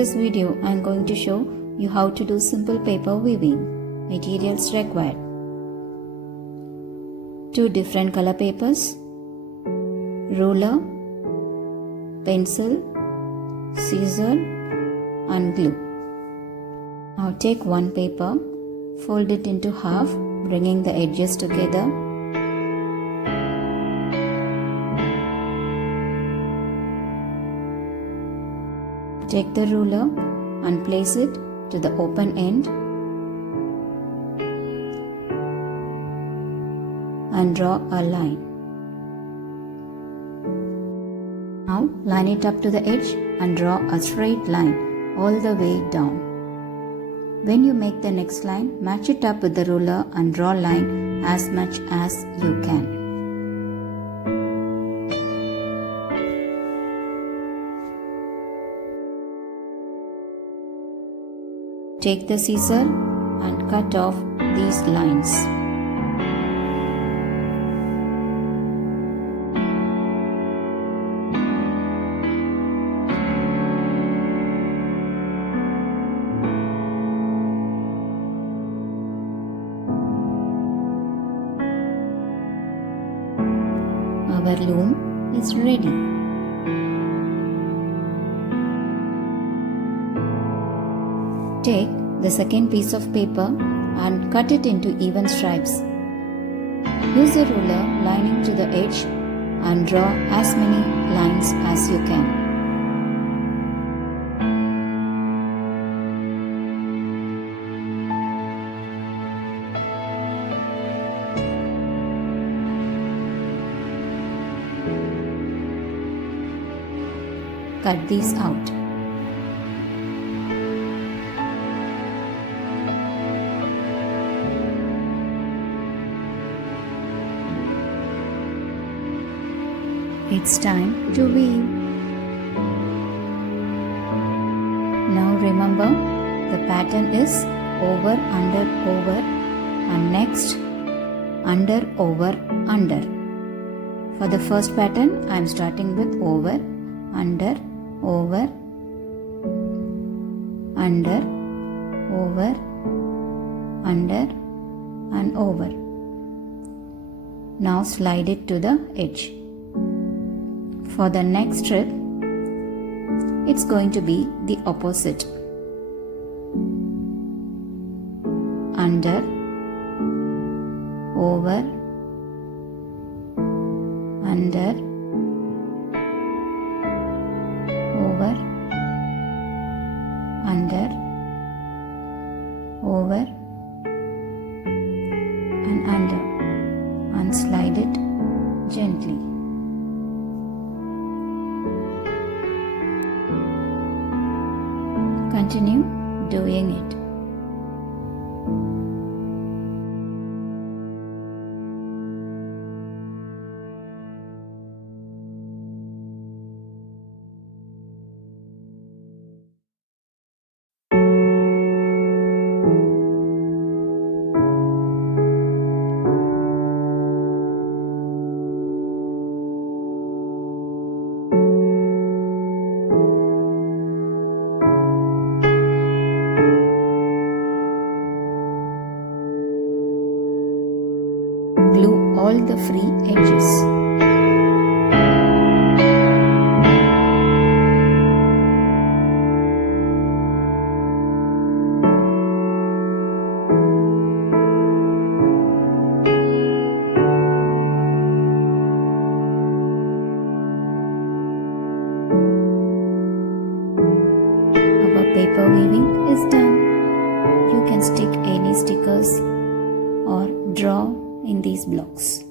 this video, I am going to show you how to do simple paper weaving. Materials required: 2 different color papers, ruler, pencil, scissor and glue. Now take one paper, fold it into half, bringing the edges together. Take the ruler and place it to the open end and draw a line. Now line it up to the edge and draw a straight line all the way down. When you make the next line, match it up with the ruler and draw a line as much as you can. Take the scissor and cut off these lines. Our loom is ready. Take the second piece of paper and cut it into even stripes. Use a ruler lining to the edge and draw as many lines as you can. Cut these out. It's time to weave. Now remember, the pattern is over, under, over, and next under, over, under. For the first pattern, I am starting with over, under, over, under, over, under, and over. Now slide it to the edge. For the next strip, it's going to be the opposite. Under, over, under, over, under, over, and under, and slide it gently. Continue doing it. Glue all the free edges. Our paper weaving is done. You can stick any stickers or draw in these blocks.